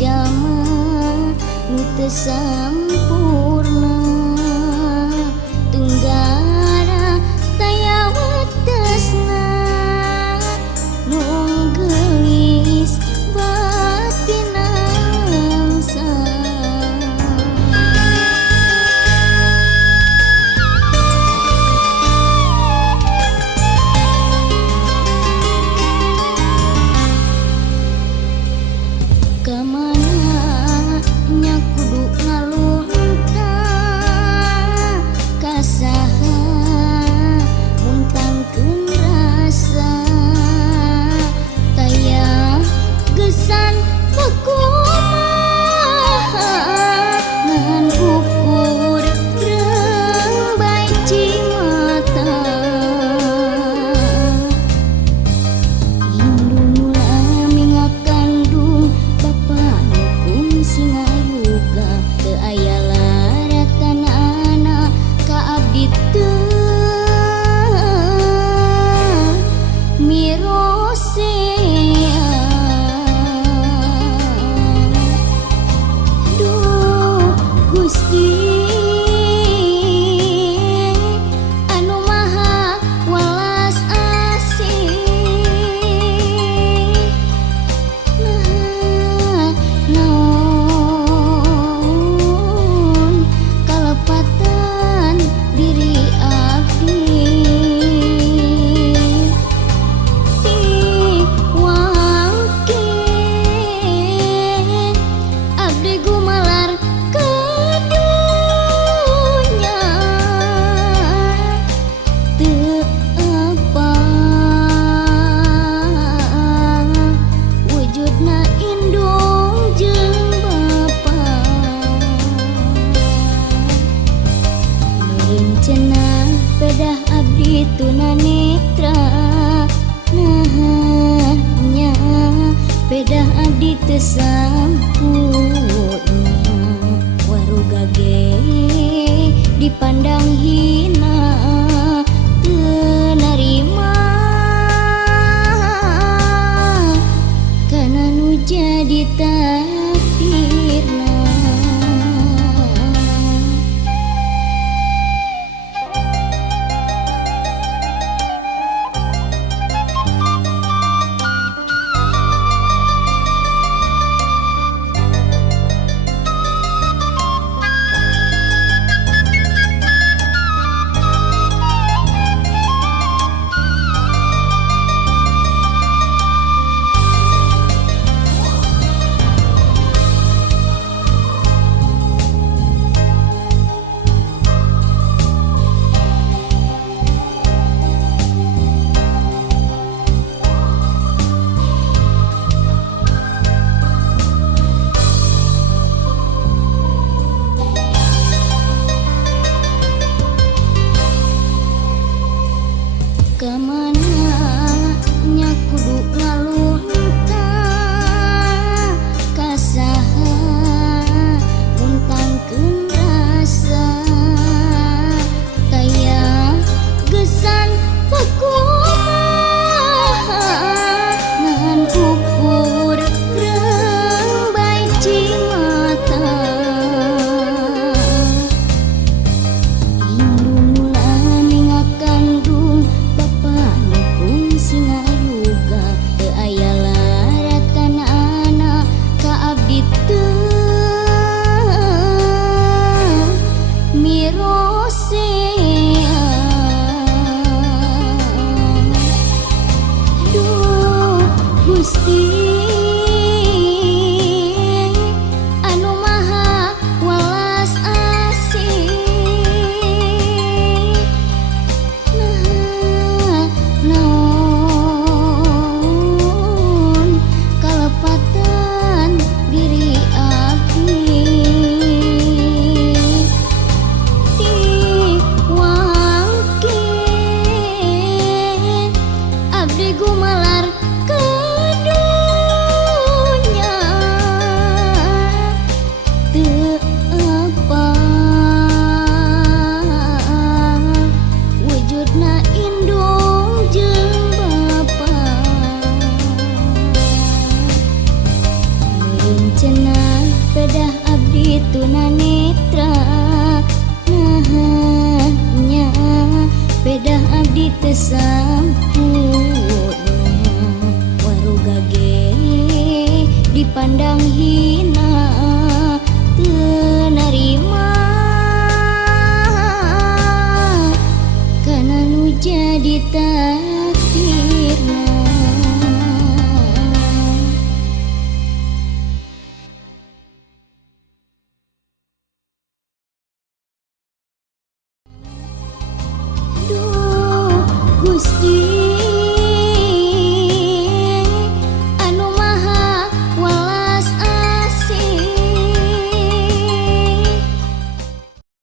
jalma nu teu sampurna tunggara taya watesna nu gelis batina angsa. Kamana nya kudu ngalunta kasaha muntangkeun rasa taya gesan pakumaha ngan ukur rembai cimata indung lami ngakandung bapa nukum singayuga teu aya laratanana ka abdi teu mirosea. Duh Gusti anu maha walas asih naon kalepatan diri abdi ti wangke abdi gumalar kadunya teu apa wujudna indung jeung bapa merencana pedah abdi tunanetra nahanya pedah abdi teu sampurna waruga ge dipandang hina teu narima kana nu jadi takdirna. Kamana nya kudu ngalunta kasaha muntangkeun rasa taya gesan pakumaha ngan ukur rembai cimata indung lami ngakandung bapa nukum singayuga teu aya laratanana ka abdi teu mirosea. Duh Gusti anu maha walas asih naon kalepatan diri Pedah abdi tunanetra nahanya pedah abdi tesampurna waruga ge dipandang hina teu narima kana nu jadi